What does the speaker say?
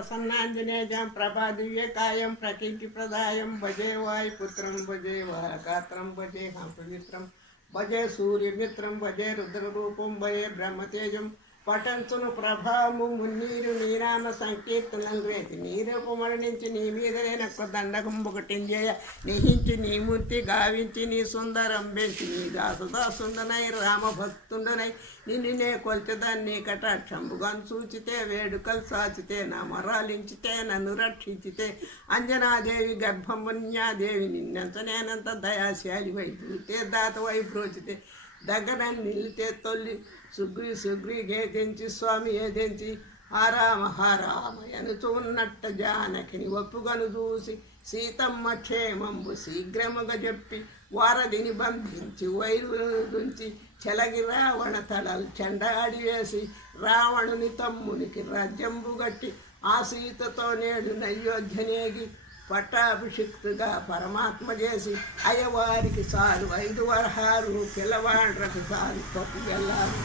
ప్రసన్నాంజనేయం ప్రభాదివ్యకాయం ప్రకీర్తిప్రదాయం భజే వాయుపుత్రం భజే వారగాత్రం భజే హంసమిత్రం భజే సూర్యమిత్రం భజే రుద్రరూపం భజే బ్రహ్మతేజం పఠంతును ప్రభావము మున్నీరు నీరామ సంకీర్తనం రేతి నీ రూపమరణించి నీ మీదనే నక్క దండకం ఒకటించేయ నిహించి నీ మూర్తి గావించి నీ సుందరం పెంచి నీ దాసుదాసుండనై రామభక్తుండనై నిన్నే కొల్చదాన్ని కటాక్షంబుగా సూచితే వేడుకలు సాచితే నా మరాలించితే నన్ను రక్షించితే అంజనాదేవి గర్భమున్యాదేవి నిన్నెంతనేనంత దయాశాలి వైద్యుతే దాత వైబ్రోచితే దగ్గర నిలితే తొల్లి సుగ్రి గేతించి స్వామి ఏదించి హారామ ఎనుచు ఉన్నట్ట జానకిని ఒప్పుగను చూసి సీతమ్మ క్షేమంబు శీఘ్రముగా చెప్పి వారధిని బంధించి వైరుంచి చెలగి రావణ తలలు చెండాడి వేసి రావణుని తమ్మునికి రాజ్యంబు గట్టి ఆ సీతతో నేడు నయోధ్యనేగి పట్టాభిషిక్తుగా పరమాత్మ చేసి అయ్యవారికి సారు 5 వరహాలు పిల్లవాళ్ళకి సారు తప్పు వెళ్ళాలి.